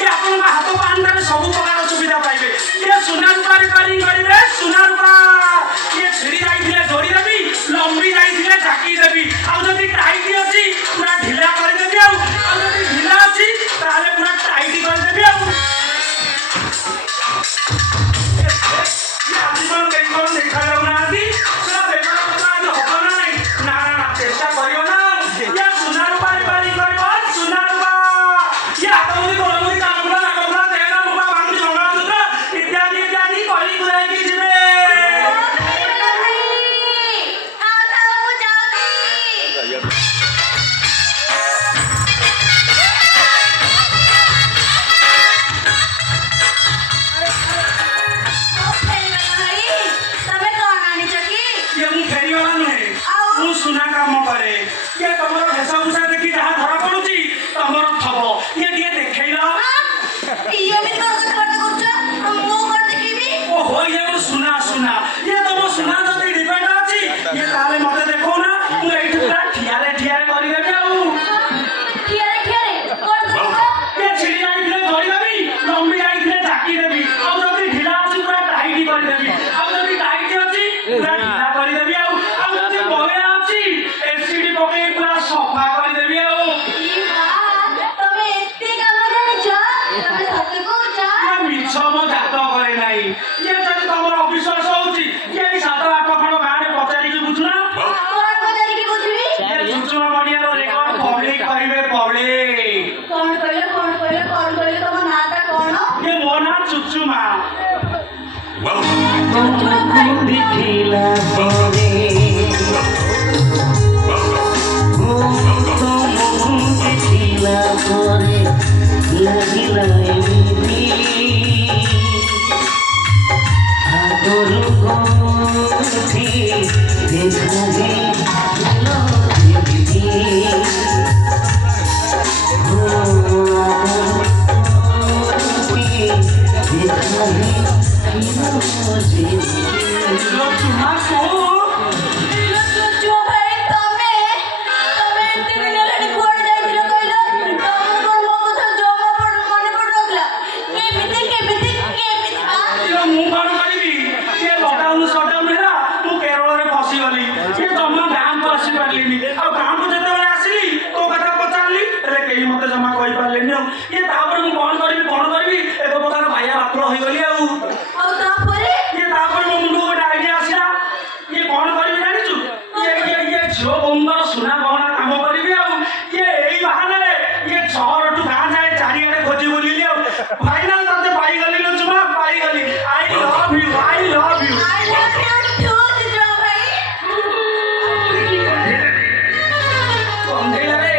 ये आपन हाथ पांडारे सब प्रकार सुविधा पाइबे ये सुना रूपा रिपेयरिंग करिवे सुना रूपा ये छिड़ी जाइथिले जोड़ी देबी लंबी जाइथिले झाकी देबी आ जदी टाइट अछि पूरा ढिला कर देबी आ जदी ढिला अछि ताले पूरा टाइट कर देबी आ ये आजीवन कई कोन देखा जाउना आदि सब बेकार কথা আজ হবে না না না চেষ্টা করিও না ये सुना रूपा रिपेयरिंग करिवो सुना रूपा ये आतमुदी कोलमुदी कानमुला नाकमुला तेना रूपा बांधी मंगलसूत्र इत्यादि इत्यादि करी गुराई की जिवे ये मु फेरी वाला नुहे मु सुना काम करे ये तमरो भेषभूषा देखि जहाँ धरा पड़ुची तमरो थबो ये दिए देखैला ओ हो ये मु सुना सुना ये तमो सुना जदी डिपेंड अछि ये ताले मते देखो ना मु एठी पूरा ठियारे ठियारे करी देबी आउ ये छिड़ी आइथिले धरि देबी लंबी आइथिले झाकी देबी आ जदी ढिला अछि पूरा टाइट करी देबी आ जदी टाइट अछि पूरा ढिला करी देबी आउ आ जदी बगेरा अछि एसिडी पकेई पूरा सफा करी देबी आउ ये मिछ मो जात करे नाही ये जदी तमर अविश्वास होउची ये 7-8 खंड गाँ रे पचारी की बुझुना ये चुचुमा मडिया रो रेकॉर्ड पब्लिक करिवे पब्लिक ये मो ना चुचुमा देखिला परे देखिला परे লাগিলা এমনি আগর গতি দেখাবে चुचुमा को ये मु कौन करिबी ये लॉकडाउन शटडाउन हेला मु केरल रे फसी गली ये जम्मा गाँ को आसी पारलिनी आ गाँ को जते बेले आसीली तो कथा पचारली रे केही मते जमा कहि पारलेनी आ ये तापर मु कौन करिबी एको प्रकार भाया बात्र होई गली आ ये तापर मो मुंडो गोटे आइडिया आसीला ये कौन करिबी जानिचु ये झियो बंदर सुना गहना काम करिबी आ ये एई बहाना रे ये शहर टू गाँ जाए चारिआडे खोजी बुलिली आ फाइनल तते पाई गली लो चुमा पाई गली आई लव यू कंदेला रे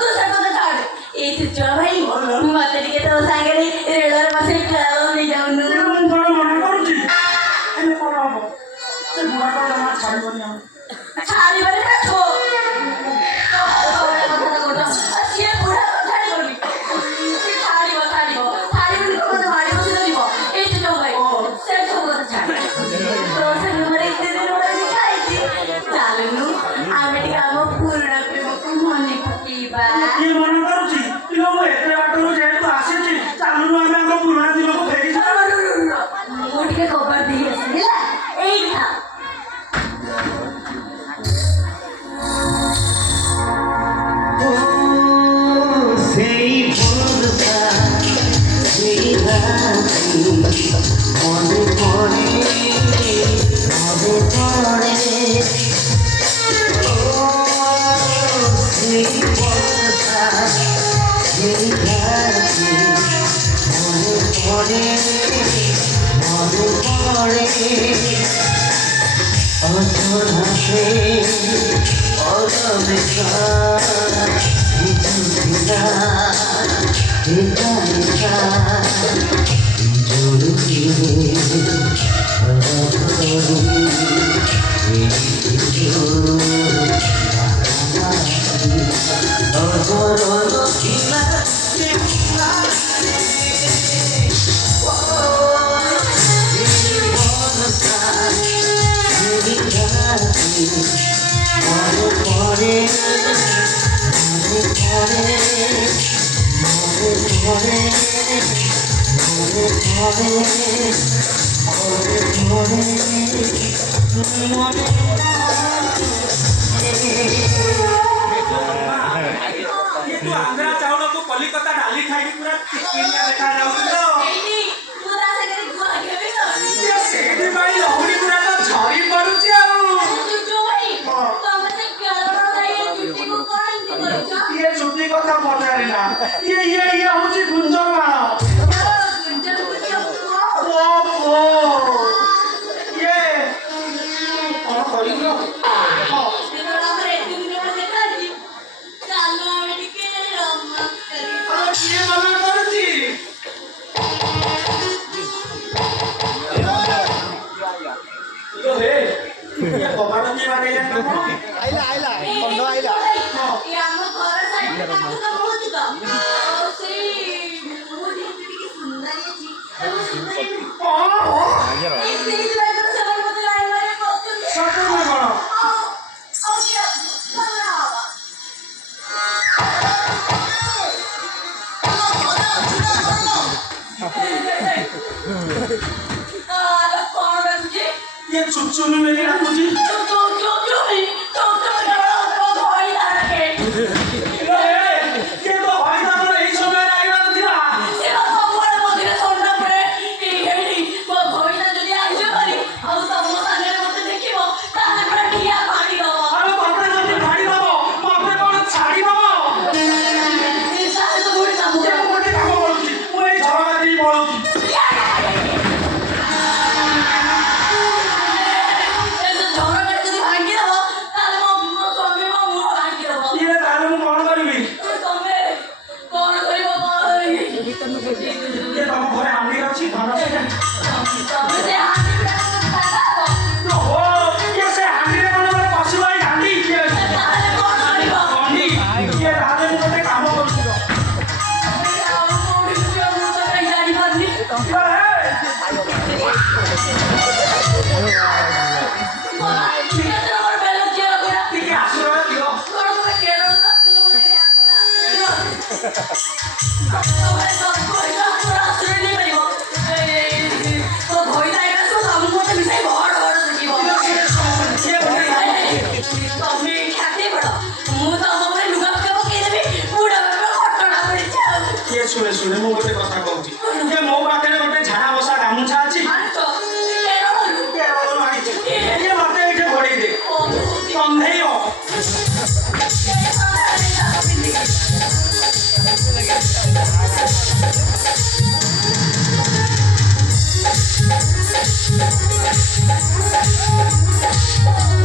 ତୁ ସେ କଥା ଛାଡ। ଏଇ ଚୁଚୁଳ ଭାଇ ମତେ ଟିକେ ତୋ ସାଙ୍ଗରେ ରେଳରେ ବସେଇ ଖେଳ ନେଇଯାଉନୁ। ମୁଁ କଣ ମନା କରୁଛି ହେଲେ କଣ ହବ ସେ ବୁଢ଼ାଟା ଜମା ଛାଡ଼ିବନି ଆମେ ଛାଡ଼ିବନି ନା ତୁ ସିଏ ବୁଢା ଛାଡ଼ିବନି। ସିଏ ଛାଡ଼ିବ ଛାଡ଼ିବନି ତୁ ମତେ ମାଡ଼ି ବସି ଧରିବ। ଏଇ ଚୁଚୁଳ ଭାଇ ସେ ସବୁ କଥା ଛାଡ। ତୋ ସାଙ୍ଗେ ମୋର ଏତେ ଦିନ ପରେ ଦେଖା ହେଇଛି। ଚାଲୁନୁ ଆମେ ଟିକେ ଆମ ପୁରୁଣା ପ୍ରେମକୁ ମନେ ପକେଇବା। କିଏ ମନା କରୁଛି ଇଲୋ ମୁଁ ଏତେ ବାଟରୁ ଯେହେତୁ ଆସିଛି ଚାଲୁନୁ ଆମେ ଆମ ପୁରୁଣା ଦିନକୁ ଫେରିଯିବା ମୁଁ ଟିକେ ଖବର ଦେଇ ଆସିବି ହେଲା। ଏଇଠି ଥା। সেই বর্ষা সেই রাতি মনে পড়ে মনে পড়ে ও সেই বর্ষা সেই রাতি মনে পড়ে মনে পড়ে অচল হাসে অগবেষা ତୁ ଆନ୍ଧ୍ରା ଚାଉଳକୁ କଲିକତା ଡାଲି ଖାଇକି ପୁରା ଚିକିଣିଆ ଦେଖାଯାଉଛି ତ ଏଇଠି ମୁଁ ତା ସାଙ୍ଗରେ ଗୁଆ ଖେଳିବି ତ। ସେଇଥିପାଇଁ ଲହୁଣୀ ଗୁଡ଼ା ତ ଝରି ପଡୁଛି ଆଉ ଚୁଚୁ ଭାଇ ତମେ ସେ କେରଳ ଯାଇ ଚୁଟିକୁ କଣ ଏମିତି କରୁଛ? ଇଏ ଚୁଟି କଥା ପଚାରିଲା ଇଏ ହଉଛି ଗୁଞ୍ଜର ବାଣ ଇଏ କଣ କରିବୁ କିଏ ମନା କରୁଛି କବାଟ କିଏ ବାଡ଼େଇଲା ନା କଣ? ସତ ନା କଣ? ଇଏ ଚୁଚୁମି ବୋଲି ଡାକୁଛି କିଏ ତ ହଇତାଙ୍କର ଏଇ ସମୟରେ ଆଇବାର ଥିଲା ଆରେ ମତେ ଯଦି ଭାଡ଼ି ଦବ ମତେ କଣ ଛାଡ଼ି ଦବ ମୁଁ ଗୋଟେ କାମ କରୁଛି ମୁଁ ଏଇ ଝରକା ଦେଇ ପଳଉଛି ଇଏ ତାହେଲେ ମୁଁ କଣ କରିବି ଇଏ ତମ ଘରେ ହାଣ୍ଡି ଅଛି ଧନ ଓହୋ ଇଏ ସେ ହାଣ୍ଡିରେ କଣ ଗୋଟେ ପଶିବ ଏଇ ହାଣ୍ଡି କିଏ ଅଛି ଗଣ୍ଡି ଇଏ ତାହେଲେ ମୁଁ ଗୋଟେ କାମ କରୁଛି ଟିକେ ଆଶୀର୍ବାଦ ଦିଅ କିଏ ଶୁଣେ ମୁଁ ଗୋଟେ କଥା କହୁଛି ଯେ ମୋ ପାଖରେ ଗୋଟେ ଝାଡ଼ା ବସା ଗାମୁଛା ଅଛି ଇଏ ମତେ ଏଇଠି ଘୋଡ଼େଇ ଦେ କନ୍ଧେଇବ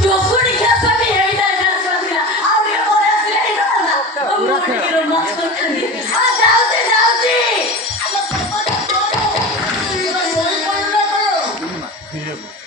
ଯୋଗୁଡ଼ି ଖେଳ ପାଇଁ ହେଇଥାଏ ନା ଆଉ ଟିକେ ପରେ ଆସିଲେ ହେଇନଥାନ୍ତା। ନେବୁ